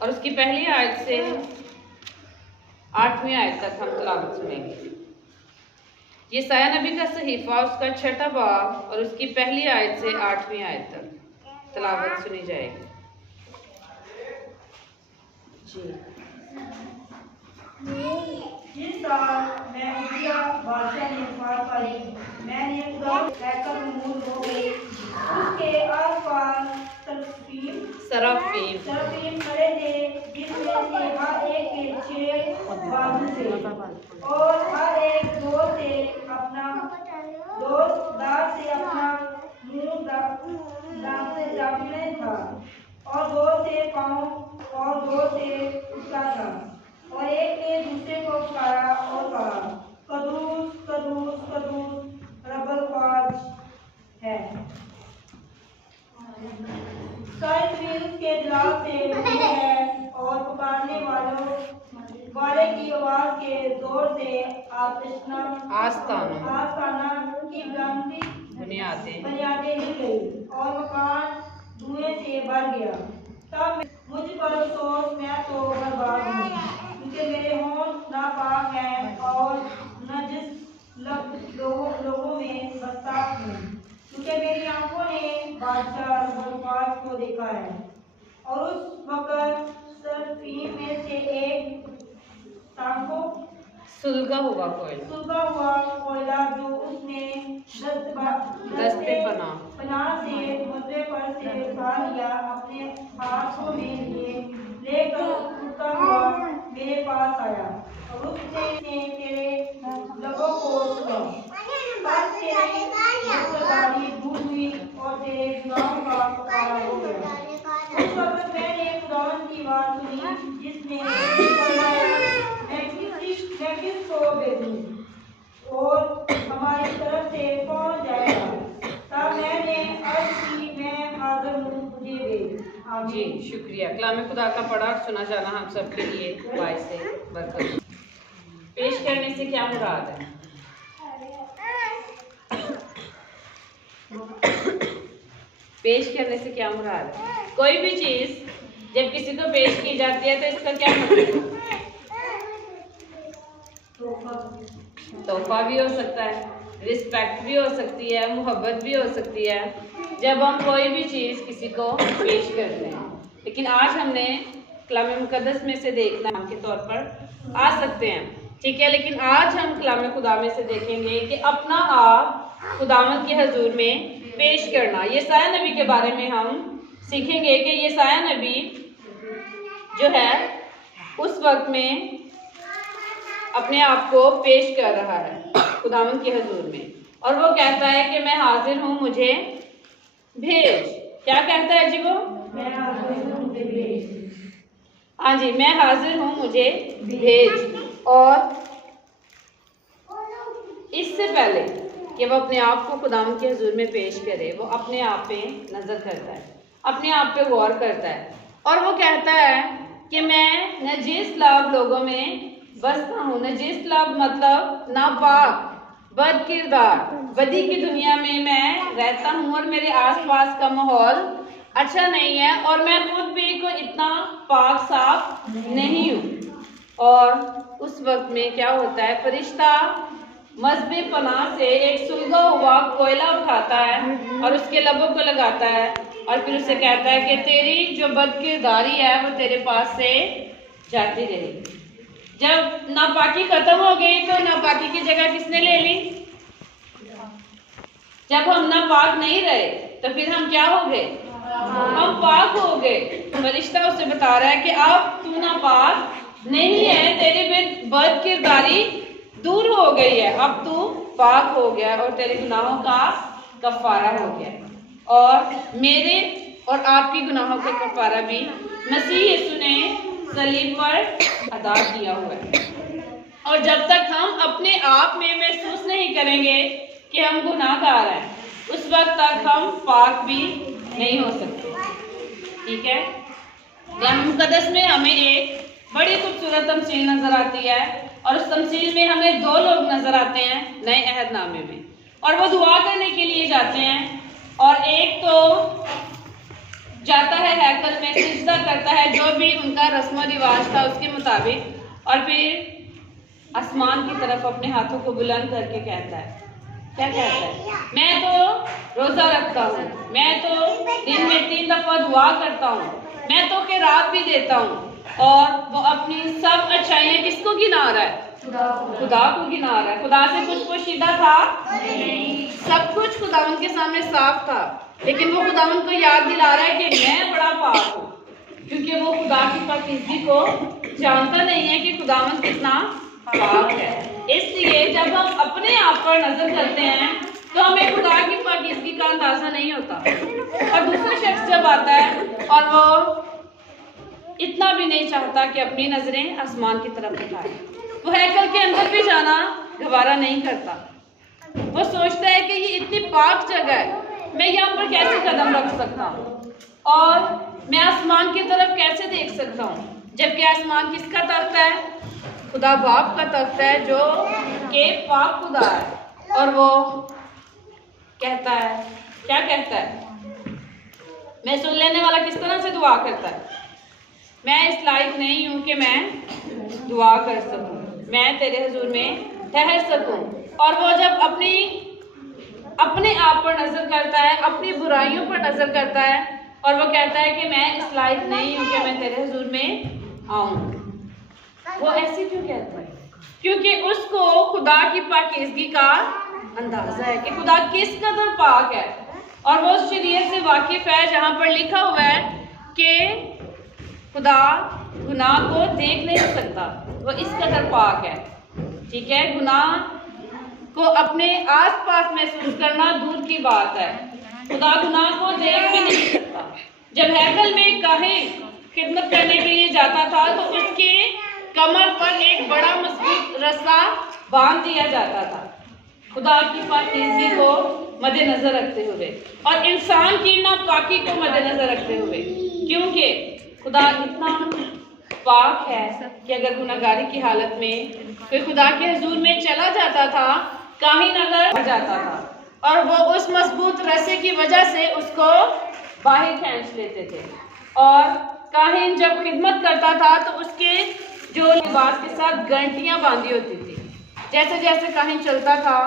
और उसकी पहली आयत से 8वीं आयत तक हम तिलावत सुनेंगे। यसाया नबी का सहीफा उसका 6ठा बाब और उसकी पहली आयत से 8वीं आयत तक तिलावत सुनी जाएगी। जी। जिस साल मैं उजिया बादशाह ने वफात पाई, मैंने खुदा हैकल नूर हो गई, उसके आस-पास सराफीम खड़े थे, जिसमें से हर एक के 6 बाजू थे और हर एक दांत से अपना मुंह दामने था और 2 से पाँव और 2 से उठता था और एक ने दूसरे को पुकारा और कहा, कदूस कदूस कदूस रब्बुल फाज है। साइफिल के जलाल से भरी है और पुकारने वाले की आवाज के जोर से आस्ताना की बुनियादें हिल गई और मकान धुएं से भर गया। तब मुझ पर अफसोस, मैं तो बर्बाद हूँ, क्योंकि मेरे होंठ नापाक हैं और नजिस लोगों में बसता हूँ, क्योंकि मेरी आंखों ने बादशाह रब्बुल फाज को देखा है। और उस वक्त सराफीम में से एक सांपों सुलगा हुआ कोयला जो उसने दस्ते पनाह से मुद्दे पर से उठा लिया, अपने हाथों में लेकर उड़ता हुआ मेरे पास आया और उसने तेरे लबों को छुआ, तब तेरी गुस्ताखी दूर हुई और तेरे गुनाहों का कफारा हो गया। उस वक्त मैंने खुदावंद की बात सुनी, जिसने फरमाया, मैं किसको भेजूं और हमारी तरफ से कौन जाएगा? तब मैंने अर्ज की, मैं हाजिर हूँ, मुझे भेज। जी, शुक्रिया। कलाम खुदा का पढ़ा और सुना जाना हम सब के लिए बाइस से बरकत। पेश करने से क्या मुराद है? पेश करने से क्या मुराद है? कोई भी चीज जब किसी को पेश की जाती है तो इसका क्या मतलब है? तोहफा भी हो सकता है, रिस्पेक्ट भी हो सकती है, मोहब्बत भी हो सकती है जब हम कोई भी चीज़ किसी को पेश करते हैं। लेकिन आज हमने कलाम मुकद्दस में से देखना के तौर पर आ सकते हैं, ठीक है। लेकिन आज हम कलाम खुदा में से देखेंगे कि अपना आप खुदावंद के हजूर में पेश करना। यसाया नबी के बारे में हम सीखेंगे कि यसाया नबी जो है उस वक्त में अपने आप को पेश कर रहा है खुदावंद के हजूर में, और वो कहता है कि मैं हाजिर हूँ, मुझे भेज। क्या कहता है जी वो? मैं हाजिर हूँ, मुझे भेज। हाँ जी, मैं हाजिर हूँ, मुझे भेज। और इससे पहले कि वो अपने आप को खुदावंद के हजूर में पेश करे, वो अपने आप पे नजर करता है, अपने आप पे गौर करता है, और वो कहता है कि मैं नजीस लाभ लोगों में बसता हूँ। नजीस लाभ मतलब नापाक, बद किरदार, बदी की दुनिया में मैं रहता हूँ और मेरे आसपास का माहौल अच्छा नहीं है और मैं खुद भी कोई इतना पाक साफ नहीं हूँ। और उस वक्त में क्या होता है, फरिश्ता मज़बे पनाह से एक सुलगा हुआ कोयला उठाता है और उसके लबों को लगाता है और फिर उसे कहता है कि तेरी जो बदकिरदारी है वो तेरे पास से जाती रहेगी। जब नापाकी खत्म हो गई तो नापाकी की जगह किसने ले ली? जब हम नापाक नहीं रहे तो फिर हम क्या हो गए? हम पाक हो गए। फरिश्ता उसे बता रहा है कि अब तू नापाक नहीं है, तेरी बदकिरदारी दूर हो गई है, अब तू पाक हो गया और तेरे गुनाहों का कफारा हो गया। और मेरे और आपके गुनाहों का कफारा भी मसीह यीशु ने सलीब पर अदा किया हुआ है। और जब तक हम अपने आप में महसूस नहीं करेंगे कि हम गुनाहगार हैं, उस वक्त तक हम पाक भी नहीं हो सकते, ठीक है। कलाम मुकद्दस में हमें एक बड़ी खूबसूरत तमसील नजर आती है और उस तमसील में हमें 2 लोग नजर आते हैं नए अहदनामे में, और वो दुआ करने के लिए जाते हैं। और एक तो जाता है हैकल में, सिजदा करता है जो भी उनका रस्म रिवाज था उसके मुताबिक, और फिर आसमान की तरफ अपने हाथों को बुलंद करके कहता है, क्या कहता है, मैं तो रोजा रखता हूँ, मैं तो दिन में 3 दफा दुआ करता हूँ, मैं तो के रात भी देता हूँ। और वो अपनी सब अच्छाइयाँ किसको गिना रहा है? खुदा को गिना रहा है। खुदा से कुछ पोशीदा था नहीं, सब कुछ खुदावन के सामने साफ था, लेकिन वो खुदावन को याद दिला रहा है कि मैं बड़ा पाक हूँ, क्योंकि वो खुदा की पाकीज़गी को जानता नहीं है कि खुदावन कितना पाक है। इसलिए जब हम अपने आप पर नजर करते हैं तो हमें खुदा की पाकीज़गी का अंदाजा नहीं होता, और दूसरा शख्स जब आता है और वो इतना भी नहीं चाहता कि अपनी नजरें आसमान की तरफ उठाए, वो हैकल के अंदर भी जाना गवारा नहीं करता। वो सोचता है कि ये इतनी पाक जगह है, मैं यहाँ पर कैसे कदम रख सकता हूँ और मैं आसमान की तरफ कैसे देख सकता हूँ, जबकि आसमान किसका तख्त है? खुदा बाप का तख्त है, जो के पाक खुदा है। और वो कहता है, क्या कहता है? मैं सुन लेने वाला किस तरह से दुआ करता है, मैं इस लायक नहीं हूँ कि मैं दुआ कर सकूँ, मैं तेरे हुजूर में ठहर सकूँ। और वो जब अपने आप पर नजर करता है, अपनी बुराइयों पर नजर करता है, और वो कहता है कि मैं इस लायक नहीं हूँ कि मैं तेरे हुजूर में आऊँ। वो ऐसे क्यों कहता है? क्योंकि उसको खुदा की पाकीज़गी का अंदाजा है कि खुदा किस कदर पाक है, और वो उस शरीयत से वाकिफ है जहाँ पर लिखा हुआ है कि खुदा गुनाह को देख नहीं सकता, वो इस कदर पाक है। ठीक है, गुनाह को अपने आसपास महसूस करना दूर की बात है, खुदा गुनाह को देख भी नहीं सकता। जब हैकल में काहिन खिदमत करने के लिए जाता था तो उसके कमर पर एक बड़ा मजबूत रस्सा बांध दिया जाता था, खुदा की पाकीज़गी को मद्देनजर रखते हुए और इंसान की नापाकी को मद्देनजर रखते हुए, क्योंकि खुदा इतना पाक है कि अगर गुनाहगारी की हालत में कोई खुदा के हुजूर में चला जाता था, काहिन अगर जाता था और वो उस मजबूत रस्से की वजह से उसको बाहर खींच लेते थे, और काहिन जब खिदमत करता था तो उसके जो लिबास के साथ घंटियां बांधी होती थी, जैसे जैसे काहिन चलता था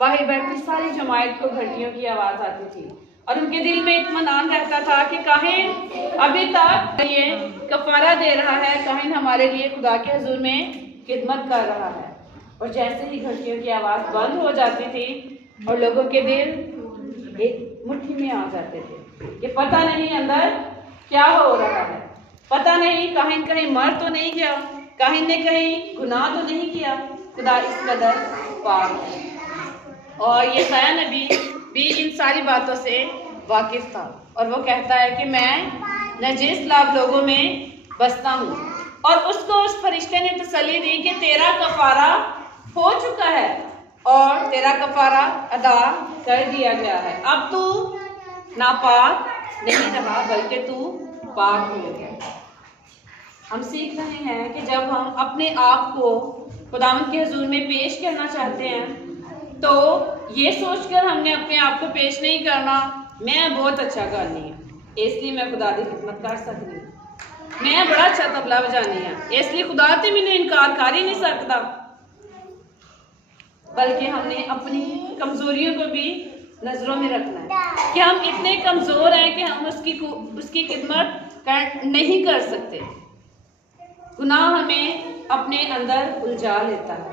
बाहर बैठती सारी जमायत को घंटियों की आवाज आती थी, और उनके दिल में इत्मीनान रहता था कि काहिन अभी तक ये कफारा दे रहा है, काहिन हमारे लिए खुदा के हुजूर में खिदमत कर रहा है। और जैसे ही घंटियों की आवाज़ बंद हो जाती थी और लोगों के दिल एक मुट्ठी में आ जाते थे कि पता नहीं अंदर क्या हो रहा है, पता नहीं काहिन कहीं मर तो नहीं गया, काहिन ने कहीं गुनाह तो नहीं किया। खुदा इस कदर पाक है, और ये साया नबी भी इन सारी बातों से वाकिफ था, और वो कहता है कि मैं नजीस लाभ लोगों में बसता हूँ, और उसको उस फरिश्ते ने तसल्ली दी कि तेरा कफारा हो चुका है और तेरा कफारा अदा कर दिया गया है, अब तू नापाक नहीं रहा बल्कि तू पाक हो गया। हम सीख रहे हैं कि जब हम अपने आप को खुदावंद के हुजूर में पेश करना चाहते हैं तो ये सोचकर हमने अपने आप को पेश नहीं करना मैं बहुत अच्छा गानी है इसलिए मैं खुदा की खिदमत कर सकती हूँ, मैं बड़ा अच्छा तबला बजानी है इसलिए खुदा से मैंने इनकार कर ही नहीं सकता, बल्कि हमने अपनी कमजोरियों को भी नजरों में रखना है कि हम इतने कमजोर हैं कि हम उसकी खिदमत नहीं कर सकते। गुनाह हमें अपने अंदर उलझा लेता है,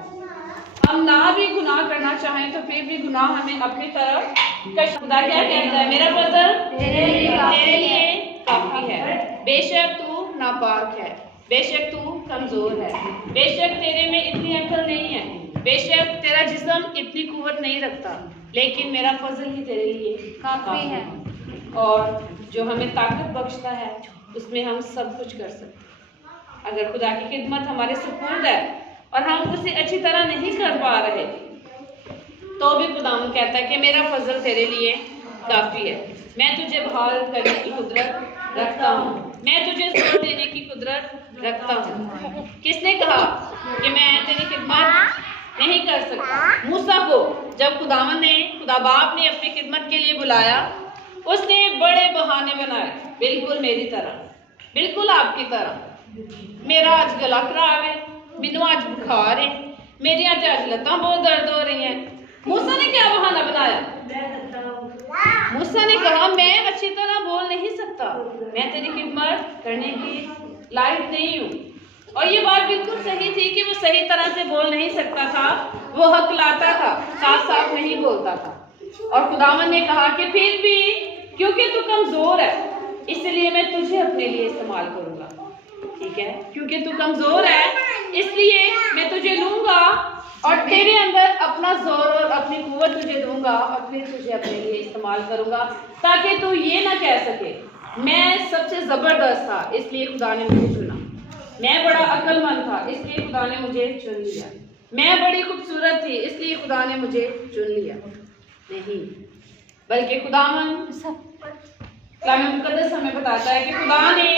हम ना भी गुनाह करना चाहें तो फिर भी गुनाह हमें अपनी तरफ खुदा क्या कहता है, मेरा फजल तेरे लिए काफी है, बेशक तू नापाक है, बेशक तू कमजोर है, बेशक तेरे में इतनी अकल नहीं है, बेशक तेरा जिस्म इतनी कुव्वत नहीं रखता, लेकिन मेरा फजल ही तेरे लिए काफी है। और जो हमें ताकत बख्शता है उसमें हम सब कुछ कर सकते हैं। अगर खुदा की खिदमत हमारे सुपुर्द है और हम उसे अच्छी तरह नहीं कर पा रहे तो भी खुदावंद कहता है कि मेरा फजल तेरे लिए काफी है, मैं तुझे बहाल करने की कुदरत रखता हूँ, मैं तुझे जोर देने की कुदरत रखता हूँ। किसने कहा कि मैं तेरी खिदमत नहीं कर सकता? मूसा को जब खुदा बाप ने अपनी खिदमत के लिए बुलाया उसने बड़े बहाने बनाए, बिल्कुल मेरी तरह, बिल्कुल आपकी तरह। मेरा आज गला खराब है, मैनू आज बुखार है, मेरी आज लत्तां बहुत दर्द हो रही हैं। मूसा ने क्या बहाना बनाया? मूसा ने कहा मैं अच्छी तरह बोल नहीं सकता, मैं तेरी खिदमत करने की लायक नहीं हूँ। और ये बात बिल्कुल सही थी कि वो सही तरह से बोल नहीं सकता था, वो हक लाता था, साफ साफ नहीं बोलता था। और खुदावन ने कहा कि फिर भी क्योंकि तू कमजोर है इसलिए मैं तुझे अपने लिए इस्तेमाल करूंगा, ठीक है? क्योंकि तू कमजोर है इसलिए मैं तुझे लूंगा और तेरे अंदर अपना जोर और अपनी कुव्वत तुझे दूंगा और फिर तुझे अपने लिए इस्तेमाल करूंगा, ताकि तू ये ना कह सके मैं सबसे जबरदस्त था इसलिए खुदा ने मुझे चुना, मैं बड़ा अक्लमंद था इसलिए खुदा ने मुझे चुन लिया, मैं बड़ी खूबसूरत थी इसलिए खुदा ने मुझे चुन लिया। नहीं, बल्कि खुदावन कलाम मुकद्दस हमें बताता है कि खुदा ने